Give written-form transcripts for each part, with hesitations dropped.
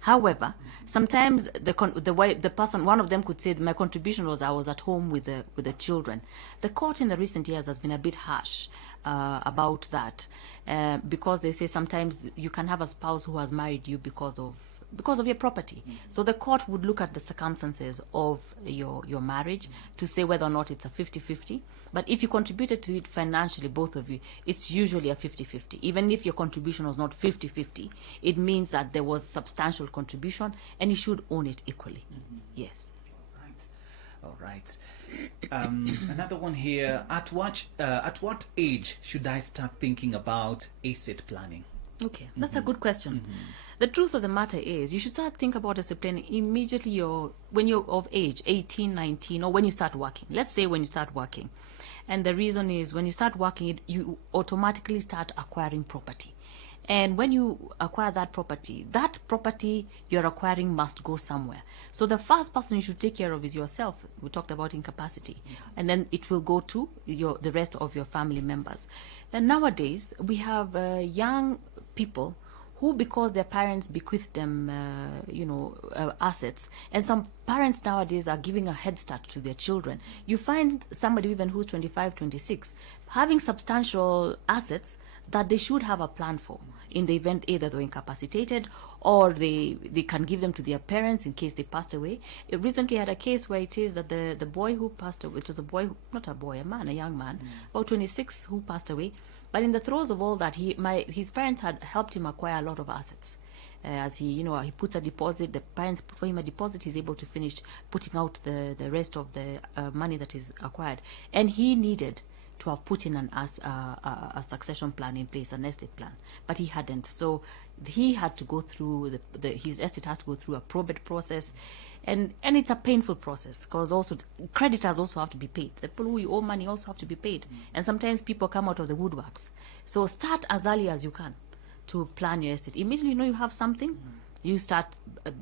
However, sometimes the person, one of them could say, my contribution was I was at home with the children. The court in the recent years has been a bit harsh about that, because they say sometimes you can have a spouse who has married you because of your property. So the court would look at the circumstances of your marriage to say whether or not it's a 50-50. But if you contributed to it financially, both of you, it's usually a 50-50. Even if your contribution was not 50-50, it means that there was substantial contribution and you should own it equally. Yes. All right. Another one here. At what age should I start thinking about estate planning? Okay, that's a good question. The truth of the matter is you should start think about estate planning immediately when you're of age, 18, 19, or when you start working. Let's say when you start working. And the reason is when you start working, you automatically start acquiring property. And when you acquire that property you're acquiring must go somewhere. So the first person you should take care of is yourself. We talked about incapacity. And then it will go to the rest of your family members. And nowadays, we have young people who, because their parents bequeathed them, assets, and some parents nowadays are giving a head start to their children. You find somebody even who's 25, 26, having substantial assets that they should have a plan for in the event either they're incapacitated or they can give them to their parents in case they passed away. I recently had a case where it is that the boy who passed away, it was a boy, not a boy, a young man, about 26, who passed away. But in the throes of all that, his parents had helped him acquire a lot of assets. As he puts a deposit, the parents put for him a deposit, he's able to finish putting out the rest of the money that is acquired. And he needed to have put in a succession plan in place, an estate plan, but he hadn't. So he had to go through his estate has to go through a probate process, and it's a painful process because also creditors also have to be paid. The people who you owe money also have to be paid, and sometimes people come out of the woodworks. So start as early as you can to plan your estate. Immediately you have something, you start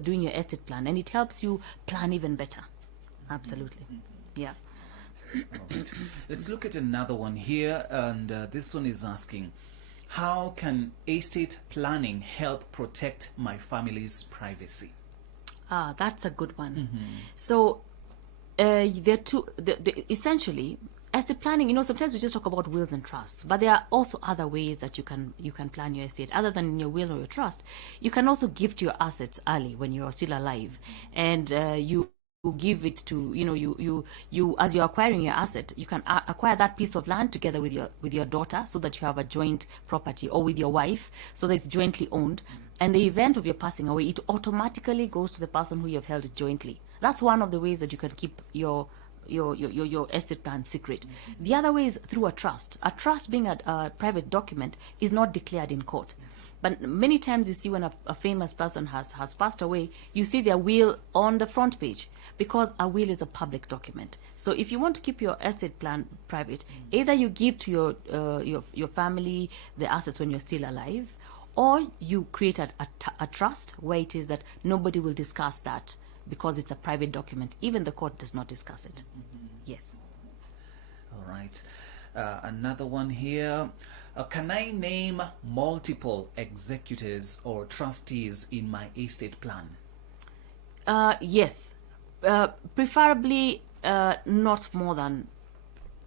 doing your estate plan, and it helps you plan even better. Absolutely, yeah. Right. Let's look at another one here, and this one is asking, how can estate planning help protect my family's privacy? That's a good one. So there are two, essentially estate planning, sometimes we just talk about wills and trusts, but there are also other ways that you can plan your estate other than in your will or your trust. You can also gift your assets early when you are still alive, and you give it to you as you're acquiring your asset, you can acquire that piece of land together with your daughter, so that you have a joint property, or with your wife, so that it's jointly owned. And the event of your passing away, it automatically goes to the person who you have held it jointly. That's one of the ways that you can keep your estate plan secret. The other way is through a trust. A trust, being a private document, is not declared in court. But many times you see when a famous person has passed away, you see their will on the front page, because a will is a public document. So if you want to keep your estate plan private, either you give to your family the assets when you're still alive, or you create a trust where it is that nobody will discuss that, because it's a private document. Even the court does not discuss it. Yes. All right. Another one here. Can I name multiple executors or trustees in my estate plan? Yes. Preferably not more than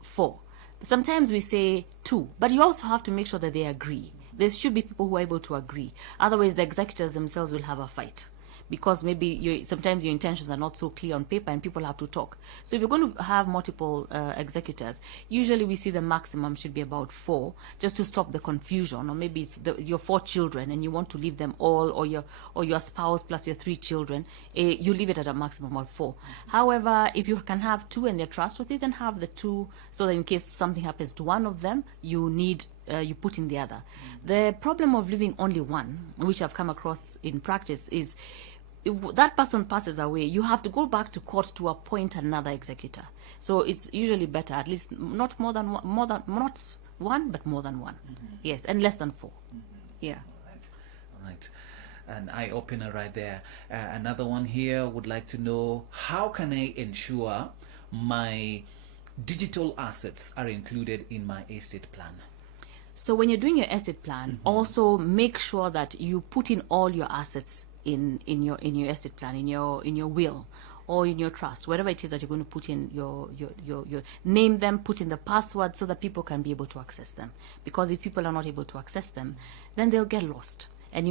4. Sometimes we say 2, but you also have to make sure that they agree. There should be people who are able to agree. Otherwise, the executors themselves will have a fight, because maybe sometimes your intentions are not so clear on paper and people have to talk. So if you're going to have multiple executors, usually we see the maximum should be about 4, just to stop the confusion. Or maybe it's your 4 children and you want to leave them all, or your spouse plus your 3 children, you leave it at a maximum of 4. However, if you can have 2 and they're trustworthy, then have the 2, so that in case something happens to one of them, you put in the other. The problem of leaving only one, which I've come across in practice, is if that person passes away, you have to go back to court to appoint another executor. So it's usually better, at least not one, but more than one. Yes, and less than 4. Yeah. All right. An eye-opener right there. Another one here would like to know, how can I ensure my digital assets are included in my estate plan? So when you're doing your estate plan, also make sure that you put in all your assets in your estate plan, in your will, or in your trust, whatever it is that you're going to put in your name them, put in the password so that people can be able to access them. Because if people are not able to access them, then they'll get lost. And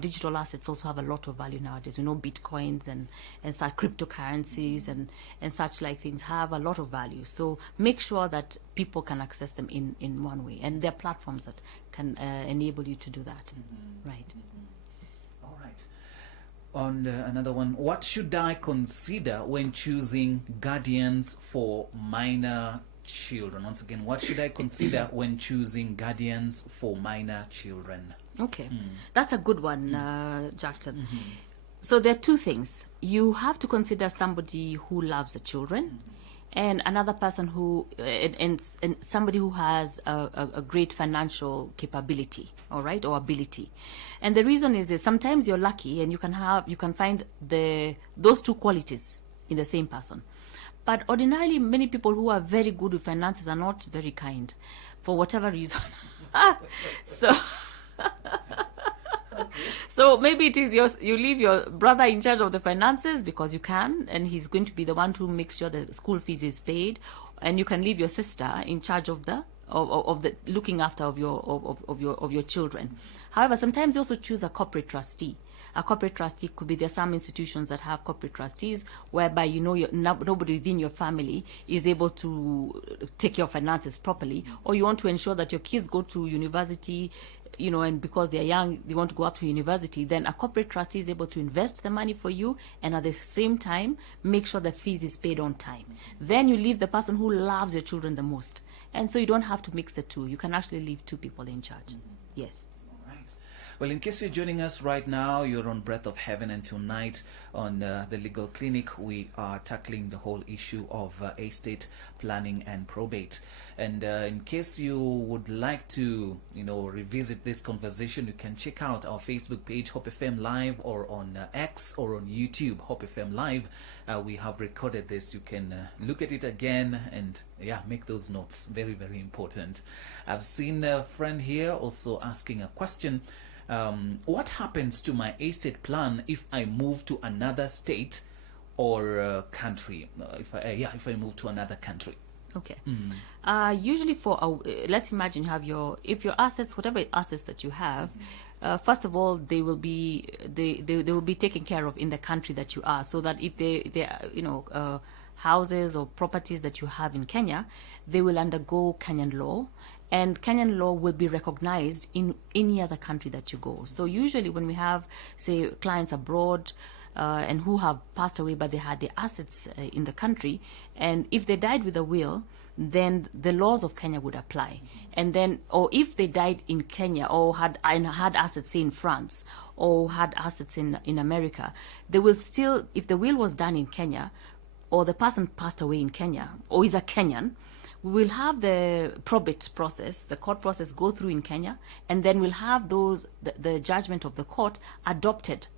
digital assets also have a lot of value nowadays. We know bitcoins and such cryptocurrencies and such like things have a lot of value. So make sure that people can access them in one way. And there are platforms that can enable you to do that. Right. All right. On another one, what should I consider when choosing guardians for minor children? Once again, what should I consider when choosing guardians for minor children? Okay, that's a good one, Jackson. So there are two things. You have to consider somebody who loves the children, and another person who and somebody who has a great financial capability, all right, or ability. And the reason is that sometimes you're lucky and you can find those two qualities in the same person. But ordinarily, many people who are very good with finances are not very kind, for whatever reason. So maybe it is you leave your brother in charge of the finances because you can, and he's going to be the one who makes sure the school fees is paid, and you can leave your sister in charge of the looking after of your children. However, sometimes you also choose a corporate trustee. A corporate trustee could be, there are some institutions that have corporate trustees whereby nobody within your family is able to take your finances properly, or you want to ensure that your kids go to university, and because they're young, they want to go up to university, then a corporate trustee is able to invest the money for you and at the same time make sure the fees is paid on time. Then you leave the person who loves your children the most. And so you don't have to mix the two. You can actually leave two people in charge. Yes. Well, in case you're joining us right now, you're on Breath of Heaven, and tonight on the Legal Clinic, we are tackling the whole issue of estate planning and probate. And in case you would like to, revisit this conversation, you can check out our Facebook page, Hope FM Live, or on X, or on YouTube, Hope FM Live. We have recorded this. You can look at it again and, make those notes. Very, very important. I've seen a friend here also asking a question. What happens to my estate plan if I move to another state or country? If I move to another country. Okay. Usually let's imagine you have your assets, whatever assets that you have, first of all, they will be taken care of in the country that you are, so that if they houses or properties that you have in Kenya, they will undergo Kenyan law. And Kenyan law will be recognized in any other country that you go. So usually when we have, say, clients abroad and who have passed away but they had their assets in the country, and if they died with a will, then the laws of Kenya would apply. And then, or if they died in Kenya or had assets, say, in France, or had assets in America, they will still, if the will was done in Kenya, or the person passed away in Kenya, or is a Kenyan, we will have the probate process, the court process, go through in Kenya, and then we'll have the judgment of the court adopted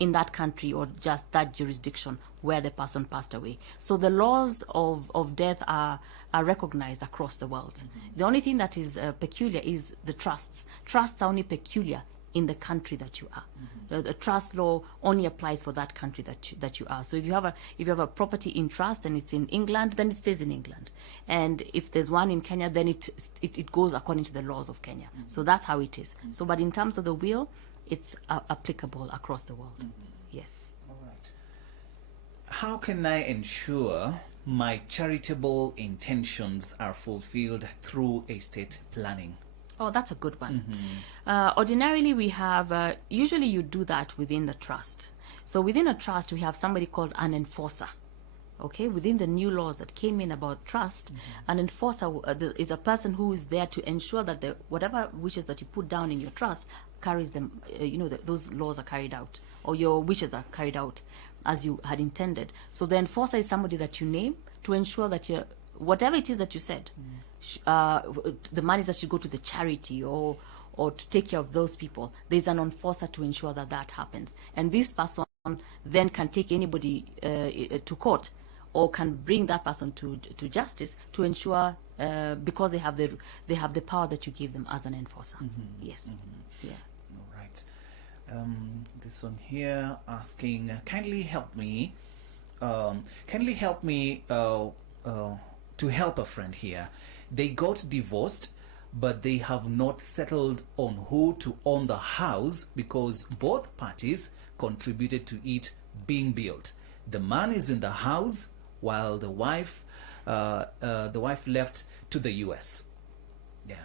in that country or just that jurisdiction where the person passed away. So the laws of death are recognized across the world. The only thing that is peculiar is the trusts. Trusts are only peculiar in the country that you are. The trust law only applies for that country that you are. So if you have a property in trust and it's in England, then it stays in England. And if there's one in Kenya, then it goes according to the laws of Kenya. So that's how it is. So, but in terms of the will, it's applicable across the world. Yes. All right. How can I ensure my charitable intentions are fulfilled through estate planning? Oh, that's a good one. Ordinarily, we have, usually you do that within the trust. So within a trust, we have somebody called an enforcer. Okay, within the new laws that came in about trust, an enforcer is a person who is there to ensure that whatever wishes that you put down in your trust carries them, those laws are carried out, or your wishes are carried out as you had intended. So the enforcer is somebody that you name to ensure that whatever it is that you said, the monies that should go to the charity or to take care of those people, there's an enforcer to ensure that happens. And this person then can take anybody to court or can bring that person to justice to ensure, because they have the power that you give them as an enforcer. Yes. Yeah. All right. This one here asking, kindly help me to help a friend here. They got divorced, but they have not settled on who to own the house because both parties contributed to it being built. The man is in the house while the wife left to the US. Yeah.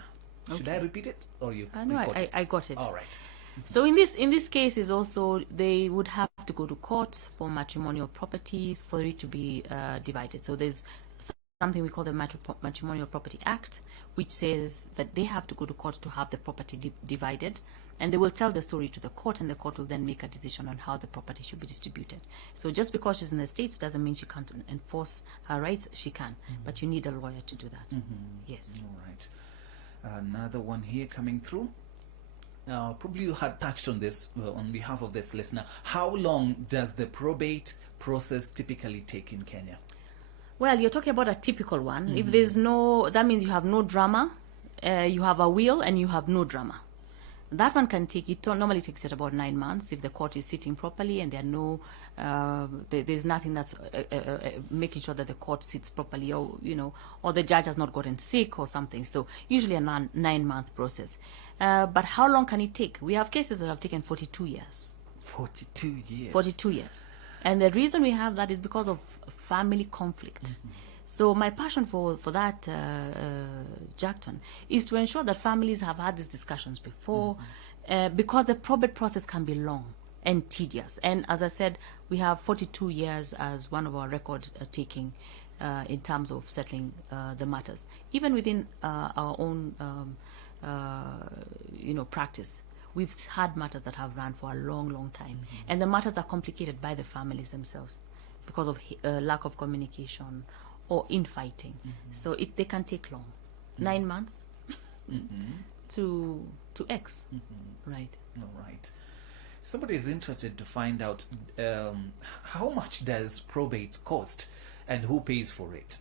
Should I repeat it, or you? No, I got it. All right. So in this case is also they would have to go to court for matrimonial properties for it to be divided. So there's something we call the Matrimonial Property Act, which says that they have to go to court to have the property divided, and they will tell the story to the court, and the court will then make a decision on how the property should be distributed. So just because she's in the States doesn't mean she can't enforce her rights. She can, but you need a lawyer to do that. Yes. All right. Another one here coming through. Probably you had touched on this on behalf of this listener. How long does the probate process typically take in Kenya? Well, you're talking about a typical one. If there's no, that means you have no drama, you have a will, and you have no drama. That one can take, it normally takes it about 9 months if the court is sitting properly and there are no, there's nothing that's making sure that the court sits properly, or, or the judge has not gotten sick or something. So usually a 9-month process. But how long can it take? We have cases that have taken 42 years. 42 years? 42 years. And the reason we have that is because of family conflict. So my passion for that, Jackton, is to ensure that families have had these discussions before, because the probate process can be long and tedious. And as I said, we have 42 years as one of our record taking in terms of settling the matters. Even within our own, practice, we've had matters that have run for a long, long time. And the matters are complicated by the families themselves because of lack of communication or infighting. So they can take long. 9 months to X. Right. All right. Somebody is interested to find out how much does probate cost and who pays for it?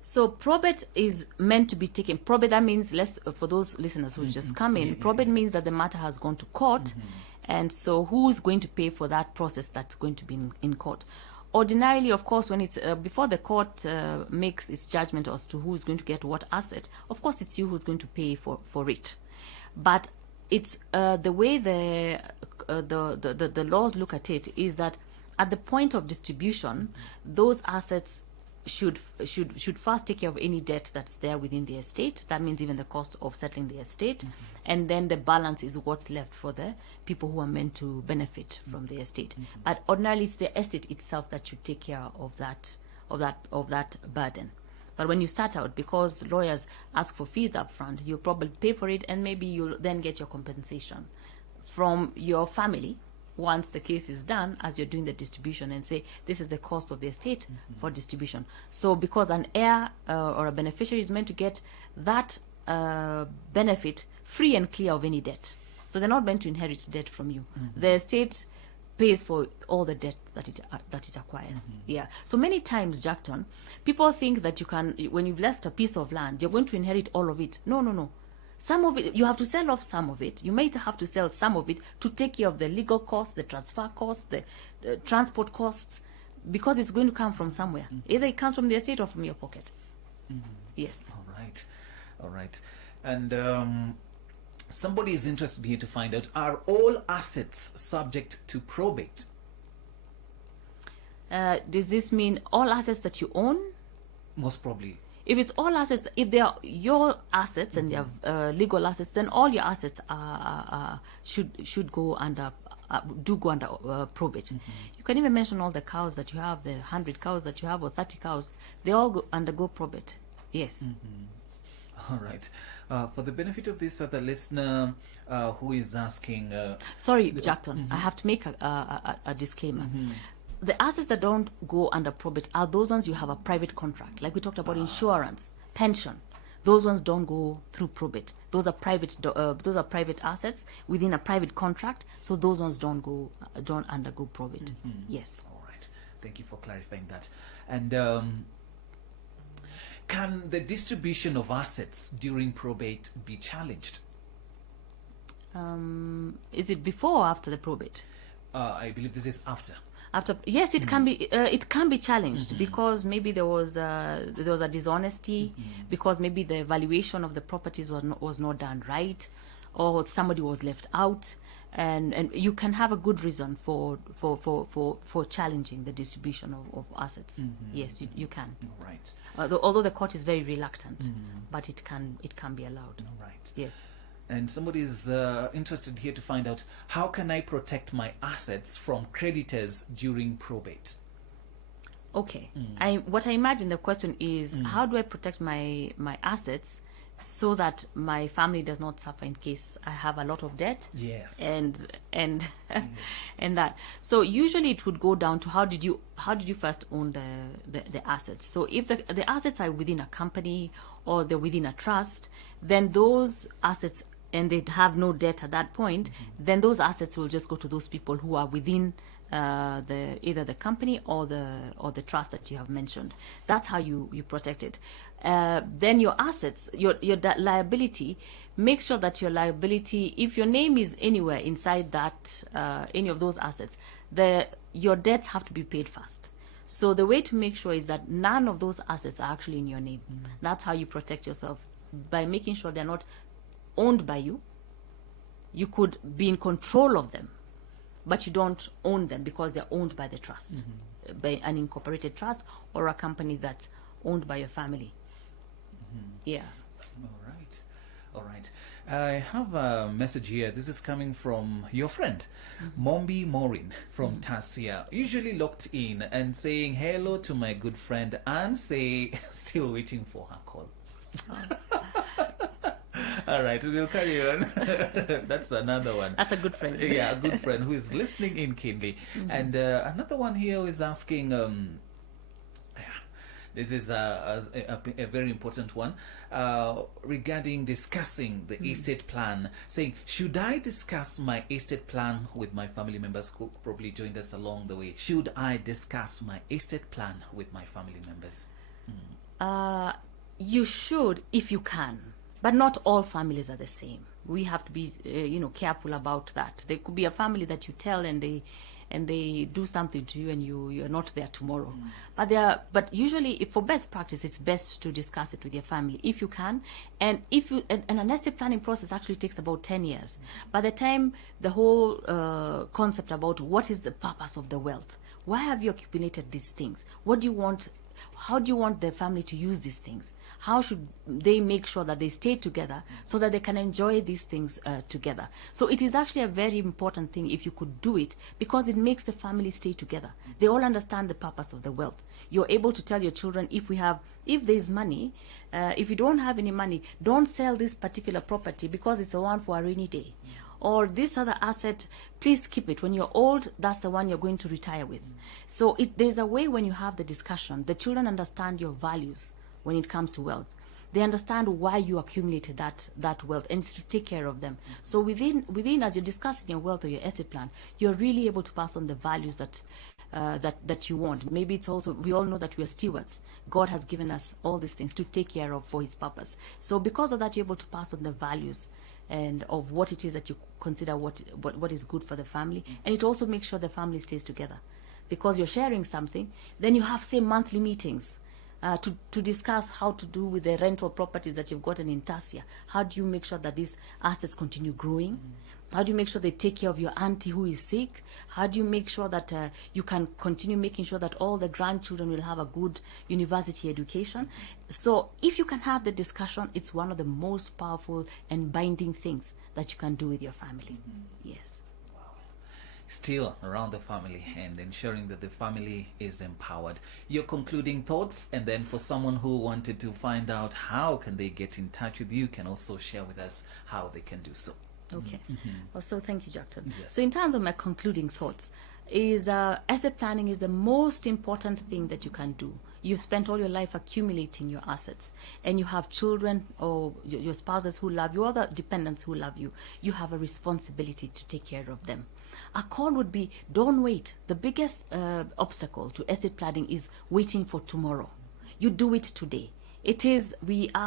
So probate is meant to be taken. Probate, that means, for those listeners who just come in, probate means that the matter has gone to court. And so who's going to pay for that process that's going to be in court? Ordinarily, of course, when it's before the court makes its judgment as to who's going to get what asset, of course it's you who's going to pay for it. But it's the way the laws look at it is that at the point of distribution, those assets should first take care of any debt that's there within the estate. That means even the cost of settling the estate, and then the balance is what's left for the people who are meant to benefit from the estate. But ordinarily, it's the estate itself that should take care of that burden. But when you start out, because lawyers ask for fees up front, you'll probably pay for it, and maybe you'll then get your compensation from your family once the case is done, as you're doing the distribution, and say, this is the cost of the estate for distribution. So because an heir or a beneficiary is meant to get that benefit free and clear of any debt. So they're not meant to inherit debt from you. The estate pays for all the debt that it acquires. Yeah. So many times, Jackton, people think that you can, when you've left a piece of land, you're going to inherit all of it. No. Some of it, you have to sell off some of it. You may have to sell some of it to take care of the legal costs, the transfer costs, the transport costs, because it's going to come from somewhere. Either it comes from the estate or from your pocket. Yes. All right. And somebody is interested here to find out, are all assets subject to probate? Does this mean all assets that you own? Most probably. If it's all assets, if they are your assets and they are legal assets, then all your assets should go under probate. You can even mention all the cows that you have, the 100 cows that you have, or 30 cows. They all undergo probate. Yes. All right. For the benefit of this other listener who is asking... Sorry, Jackton, I have to make a disclaimer. The assets that don't go under probate are those ones you have a private contract. Like we talked about insurance, pension. Those ones don't go through probate. Those are private assets within a private contract. So those ones don't undergo probate. Yes. All right. Thank you for clarifying that. And can the distribution of assets during probate be challenged? Is it before or after the probate? I believe this is after. After, yes, it can be. It can be challenged because maybe there was a dishonesty, because maybe the valuation of the properties was not done right, or somebody was left out, and you can have a good reason for challenging the distribution of assets. Yes, you can. Right. Although the court is very reluctant, but it can be allowed. Right. Yes. And somebody is interested here to find out, how can I protect my assets from creditors during probate? Okay. What I imagine the question is, how do I protect my assets so that my family does not suffer in case I have a lot of debt? Yes. And and that. So usually it would go down to how did you first own the assets. So if the assets are within a company or they're within a trust, then those assets, and they have no debt at that point, then those assets will just go to those people who are within either the company or the trust that you have mentioned. That's how you protect it. Then your assets, your liability, make sure that your liability, if your name is anywhere inside that any of those assets, your debts have to be paid first. So the way to make sure is that none of those assets are actually in your name. That's how you protect yourself, by making sure they're not owned by you. You could be in control of them, but you don't own them because they're owned by the trust, by an incorporated trust or a company that's owned by your family. Yeah. All right. I have a message here. This is coming from your friend, Mombi Morin from Tasia, usually locked in, and saying hello to my good friend and say still waiting for her call. All right, we'll carry on. That's another one. That's a good friend. Yeah, a good friend who is listening in keenly. And another one here is asking, this is a very important one, regarding discussing the estate plan, saying, should I discuss my estate plan with my family members who probably joined us along the way? Should I discuss my estate plan with my family members? You should, if you can. But not all families are the same. We have to be, careful about that. There could be a family that you tell and they do something to you and you're not there tomorrow. But usually, for best practice, it's best to discuss it with your family if you can. And an estate planning process actually takes about 10 years. By the time the whole concept about what is the purpose of the wealth, why have you accumulated these things? What do you want? How do you want the family to use these things? How should they make sure that they stay together so that they can enjoy these things together? So it is actually a very important thing if you could do it, because it makes the family stay together. They all understand the purpose of the wealth. You're able to tell your children, if there's money, if you don't have any money, don't sell this particular property because it's the one for a rainy day. Or this other asset, please keep it. When you're old, that's the one you're going to retire with. So there's a way when you have the discussion, the children understand your values when it comes to wealth. They understand why you accumulated that wealth, and it's to take care of them. So within as you're discussing your wealth or your estate plan, you're really able to pass on the values that you want. Maybe it's also, we all know that we are stewards. God has given us all these things to take care of for his purpose. So because of that, you're able to pass on the values and of what it is that you consider what is good for the family. And it also makes sure the family stays together, because you're sharing something. Then you have, say, monthly meetings to discuss how to do with the rental properties that you've gotten in Tasia. How do you make sure that these assets continue growing? How do you make sure they take care of your auntie who is sick? How do you make sure that you can continue making sure that all the grandchildren will have a good university education? So if you can have the discussion, it's one of the most powerful and binding things that you can do with your family. Yes. Still around the family and ensuring that the family is empowered. Your concluding thoughts, and then for someone who wanted to find out how can they get in touch with you, can also share with us how they can do so. Okay. Well, so thank you, Jackson. Yes. So in terms of my concluding thoughts, is asset planning is the most important thing that you can do. You spent all your life accumulating your assets, and you have children or your spouses who love you, other dependents who love you. You have a responsibility to take care of them. A call would be, don't wait. The biggest obstacle to estate planning is waiting for tomorrow. You do it today. We are